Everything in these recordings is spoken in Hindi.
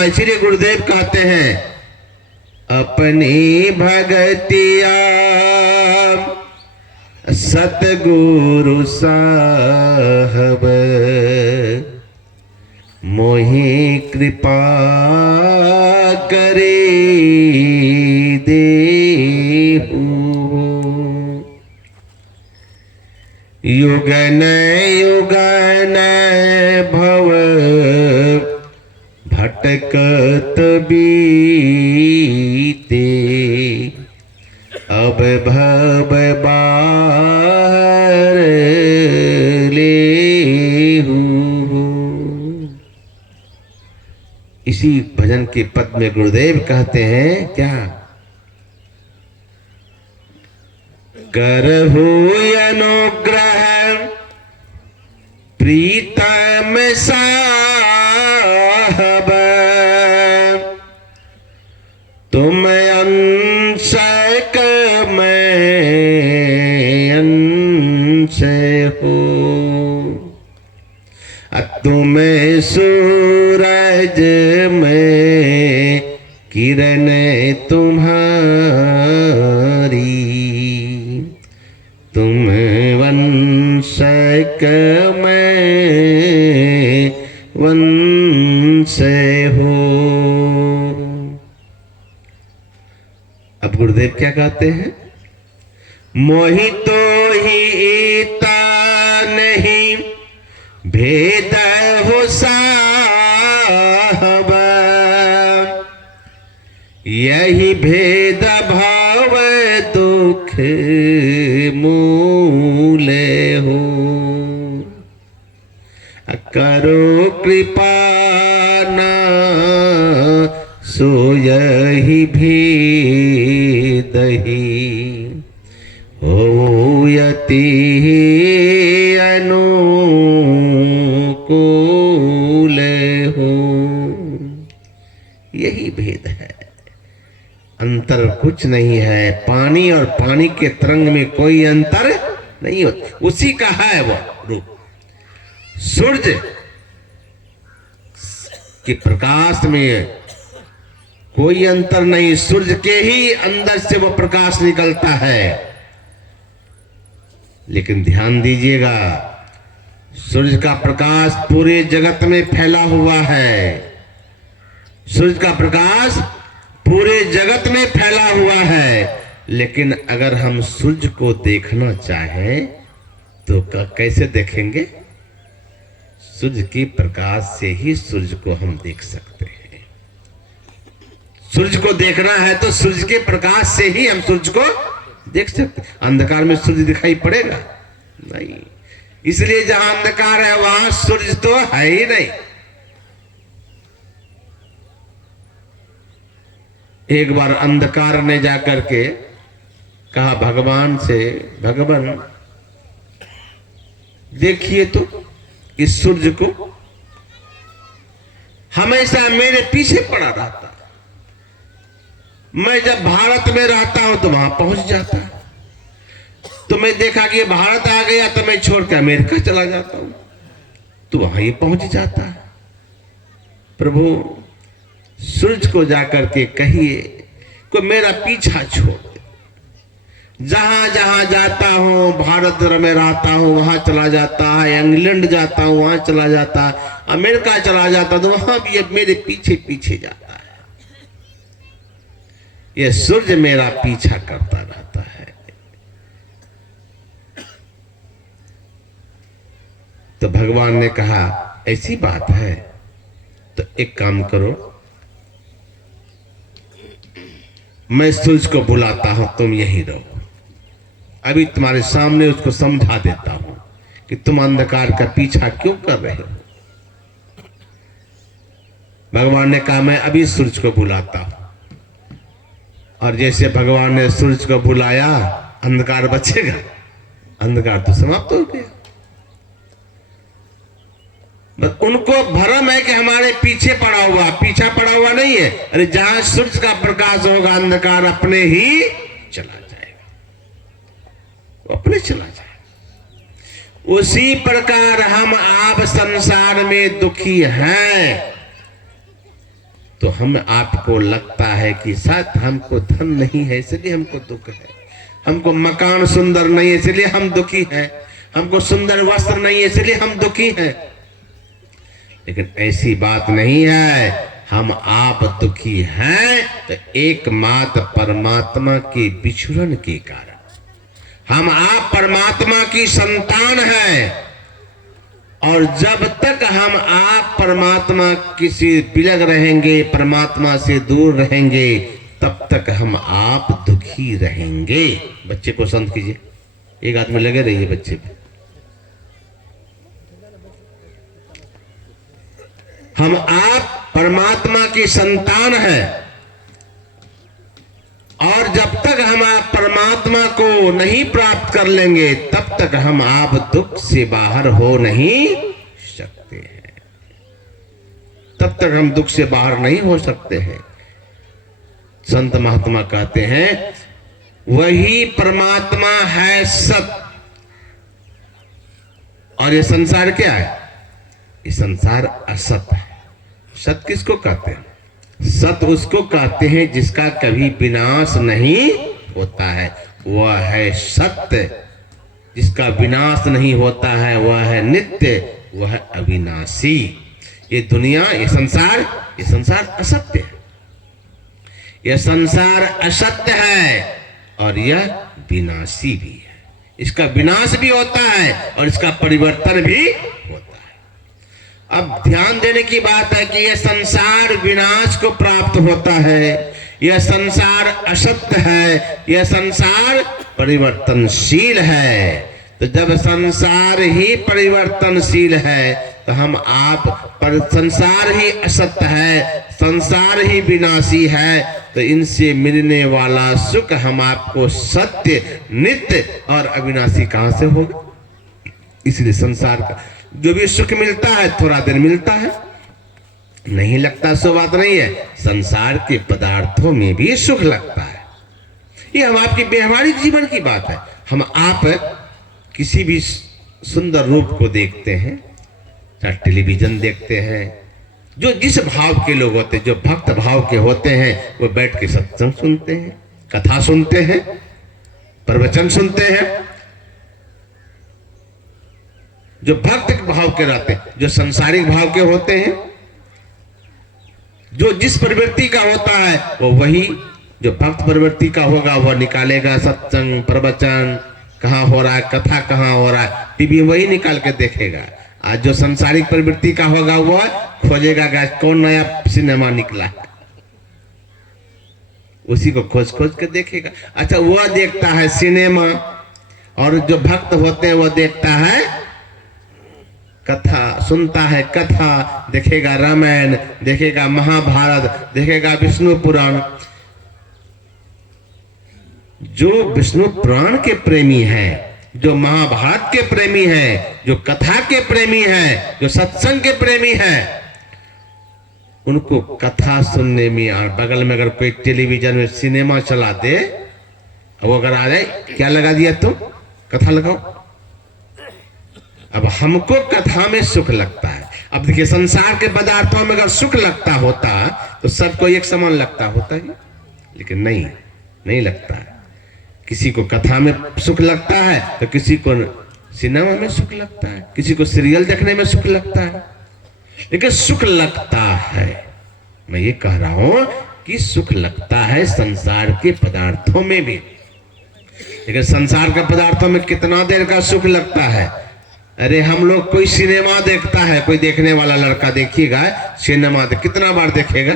हाँ, इसीलिए गुरुदेव कहते हैं अपनी भगतिया सतगुरु साहब मोहि कृपा करे देहु। युगन युगन भव भटकत बीते अब भव बार लेहु। इसी भजन के पद में गुरुदेव कहते हैं क्या, करहु अनुग्रह प्रीतम साहब तुम अंश मैं अंश हो, तुम सूरज में किरण तुम्हारी, तुम वंशक मैं वंश हो। अब गुरुदेव क्या कहते हैं, मोहि तो ही इता नहीं भेद हो साहब, यही भेद भाव दुख मूल हो। करो कृपा ना सो यही भेद ही होयति अनुकूल हो। यही भेद है, अंतर कुछ नहीं है। पानी और पानी के तरंग में कोई अंतर नहीं होता, उसी का है वो रूप। सूर्य के प्रकाश में कोई अंतर नहीं, सूर्य के ही अंदर से वो प्रकाश निकलता है। लेकिन ध्यान दीजिएगा, सूर्य का प्रकाश पूरे जगत में फैला हुआ है। सूर्य का प्रकाश पूरे जगत में फैला हुआ है, लेकिन अगर हम सूर्य को देखना चाहें तो कैसे देखेंगे? सूर्य के प्रकाश से ही सूर्य को हम देख सकते हैं। सूर्य को देखना है तो सूर्य के प्रकाश से ही हम सूर्य को देख सकते हैं। अंधकार में सूर्य दिखाई पड़ेगा नहीं, इसलिए जहां अंधकार है वहां सूर्य तो है ही नहीं। एक बार अंधकार ने जाकर के कहा भगवान से, भगवान देखिए तो इस सूर्य को हमेशा मेरे पीछे पड़ा रहता, मैं जब भारत में रहता हूं तो वहां पहुंच जाता, तो मैं देखा कि भारत आ गया तो मैं छोड़ के अमेरिका चला जाता हूं, तो वहां ये पहुंच जाता है। प्रभु सूरज को जाकर के कहिए को मेरा पीछा छोड़ दे, जहां जहां जाता हूं, भारत में रहता हूं वहां चला जाता है, इंग्लैंड जाता हूं वहां चला जाता है, अमेरिका चला जाता तो वहां भी ये मेरे पीछे पीछे जाता है। ये सूर्य मेरा पीछा करता रहता है। तो भगवान ने कहा ऐसी बात है तो एक काम करो, मैं सूरज को बुलाता हूं, तुम यहीं रहो। अभी तुम्हारे सामने उसको समझा देता हूं कि तुम अंधकार का पीछा क्यों कर रहे हो। भगवान ने कहा मैं अभी सूरज को बुलाता हूं, और जैसे भगवान ने सूरज को बुलाया अंधकार बचेगा? अंधकार तो समाप्त हो गया। बस उनको भ्रम है कि हमारे पीछे पड़ा हुआ, पीछा पड़ा हुआ नहीं है। अरे जहां सूरज का प्रकाश होगा अंधकार अपने ही चला जाएगा, अपने चला जाएगा। उसी प्रकार हम आप संसार में दुखी हैं, हम आपको लगता है कि शायद हमको धन नहीं है इसलिए हमको दुख है, हमको मकान सुंदर नहीं है इसलिए हम दुखी हैं, हमको सुंदर वस्त्र नहीं है इसलिए हम दुखी हैं। लेकिन ऐसी बात नहीं है। हम आप दुखी हैं तो एकमात्र परमात्मा के बिछुड़न के कारण। हम आप परमात्मा की संतान हैं और जब तक हम आप परमात्मा किसी बिलग रहेंगे, परमात्मा से दूर रहेंगे, तब तक हम आप दुखी रहेंगे। बच्चे को शांत कीजिए, एक आदमी लगे रहिए बच्चे पे। हम आप परमात्मा की संतान हैं और जब तक हम आप परमात्मा को नहीं प्राप्त कर लेंगे तब तक हम आप दुख से बाहर हो नहीं सकते हैं, तब तक हम दुख से बाहर नहीं हो सकते हैं। संत महात्मा कहते हैं वही परमात्मा है सत, और ये संसार क्या है? ये संसार असत है। सत किसको कहते हैं? सत उसको कहते हैं जिसका कभी विनाश नहीं होता है, वह है सत्य। जिसका विनाश नहीं होता है वह है नित्य, वह है अविनाशी। ये दुनिया, ये संसार असत्य है, यह संसार असत्य है और यह विनाशी भी है। इसका विनाश भी होता है और इसका परिवर्तन भी होता है। अब ध्यान देने की बात है कि यह संसार विनाश को प्राप्त होता है, यह संसार असत्य है, यह संसार परिवर्तनशील है। तो जब संसार ही परिवर्तनशील है तो हम आप पर, संसार ही असत्य है, संसार ही विनाशी है, तो इनसे मिलने वाला सुख हम आपको सत्य, नित्य और अविनाशी कहां से होगा? इसलिए संसार का जो भी सुख मिलता है थोड़ा देर मिलता है, नहीं लगता सो बात नहीं है। संसार के पदार्थों में भी सुख लगता है। ये हम आपकी व्यवहारिक जीवन की बात है। हम आप किसी भी सुंदर रूप को देखते हैं, चाहे टेलीविजन देखते हैं, जो जिस भाव के लोग होते हैं, जो भक्त भाव के होते हैं, वो बैठ के सत्संग सुनते हैं, कथा सुनते हैं, प्रवचन सुनते हैं। जो भक्त भाव के रहते हैं, जो संसारिक भाव के होते हैं, जो जिस प्रवृत्ति का होता है वो वही, जो भक्त प्रवृत्ति का होगा वह निकालेगा सत्संग प्रवचन कहाँ हो रहा है, कथा कहाँ हो रहा है, टीवी वही निकाल के देखेगा। आज जो संसारिक प्रवृत्ति का होगा वह खोजेगा कौन नया सिनेमा निकला है, उसी को खोज खोज के देखेगा। अच्छा, वह देखता है सिनेमा, और जो भक्त होते हैं वह देखता है कथा, सुनता है कथा, देखेगा रामायण, देखेगा महाभारत, देखेगा विष्णु पुराण। जो विष्णु पुराण के प्रेमी हैं, जो महाभारत के प्रेमी हैं, जो कथा के प्रेमी हैं, जो सत्संग के प्रेमी हैं, उनको कथा सुनने में, और बगल में अगर कोई टेलीविजन में सिनेमा चला दे, वो अगर आ जाए, क्या लगा दिया तुम, कथा लगाओ। अब हमको कथा में सुख लगता है। अब देखिए, संसार के पदार्थों में अगर सुख लगता होता तो सबको एक समान लगता होता है, लेकिन नहीं लगता है। किसी को कथा में सुख लगता है तो किसी को सिनेमा में सुख लगता है, किसी को सीरियल देखने में सुख लगता है, लेकिन सुख लगता है। मैं ये कह रहा हूं कि सुख लगता है संसार के पदार्थों में भी, लेकिन संसार के पदार्थों में कितना देर का सुख लगता है। अरे हम लोग, कोई सिनेमा देखता है, कोई देखने वाला लड़का देखिएगा, सिनेमा कितना बार देखेगा,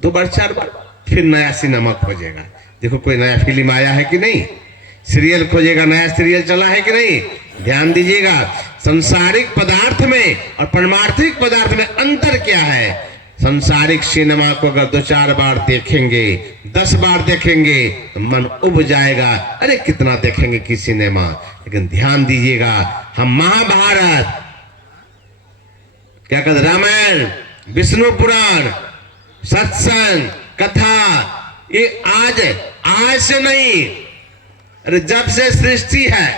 2 बार 4 बार, फिर नया सिनेमा खोजेगा, देखो कोई नया फिल्म आया है कि नहीं, सीरियल खोजेगा, नया सीरियल चला है कि नहीं। ध्यान दीजिएगा, संसारिक पदार्थ में और परमार्थिक पदार्थ में अंतर क्या है। संसारिक सिनेमा को अगर 2-4 बार देखेंगे, 10 बार देखेंगे तो मन उब जाएगा, अरे कितना देखेंगे कि सिनेमा। लेकिन ध्यान दीजिएगा, हम महाभारत, क्या कहते, रामायण, विष्णु पुराण, सत्संग, कथा, ये आज से नहीं, अरे जब से सृष्टि है,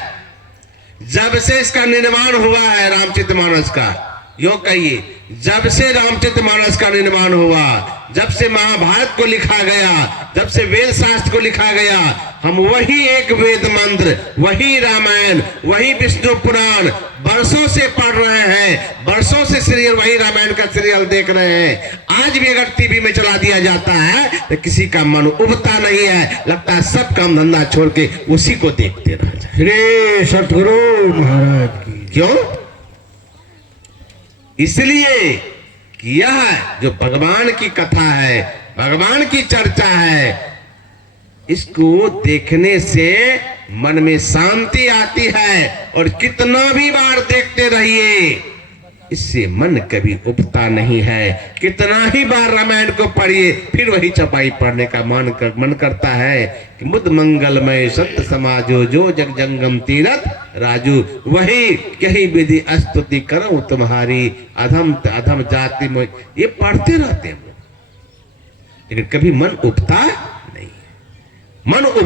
जब से इसका निर्माण हुआ है रामचरितमानस का, यो कहिए जब से रामचरितमानस का निर्माण हुआ, जब से महाभारत को लिखा गया, जब से वेद शास्त्र को लिखा गया, हम वही एक वेद मंत्र, वही रामायण, वही विष्णु पुराण वर्षों से पढ़ रहे हैं, वर्षों से सीरियल वही रामायण का सीरियल देख रहे हैं। आज भी अगर टीवी में चला दिया जाता है तो किसी का मन उबता नहीं है, लगता है सब काम धंधा छोड़ के उसी को देखते रह जाए। श्री सतगुरु महाराज की। क्यों? इसलिए कि यह जो भगवान की कथा है, भगवान की चर्चा है, इसको देखने से मन में शांति आती है, और कितना भी बार देखते रहिए इससे मन कभी उबता नहीं है। कितना ही बार रामायण को पढ़िए फिर वही चपाई पढ़ने का मन करता है कि मुद मंगलमय सत्य समाजो जो जग जंगम तीरथ राजू, वही यही विधि स्तुति करो तुम्हारी अधम अधम जाति में। ये पढ़ते रहते हैं लेकिन कभी मन उबता नहीं। मन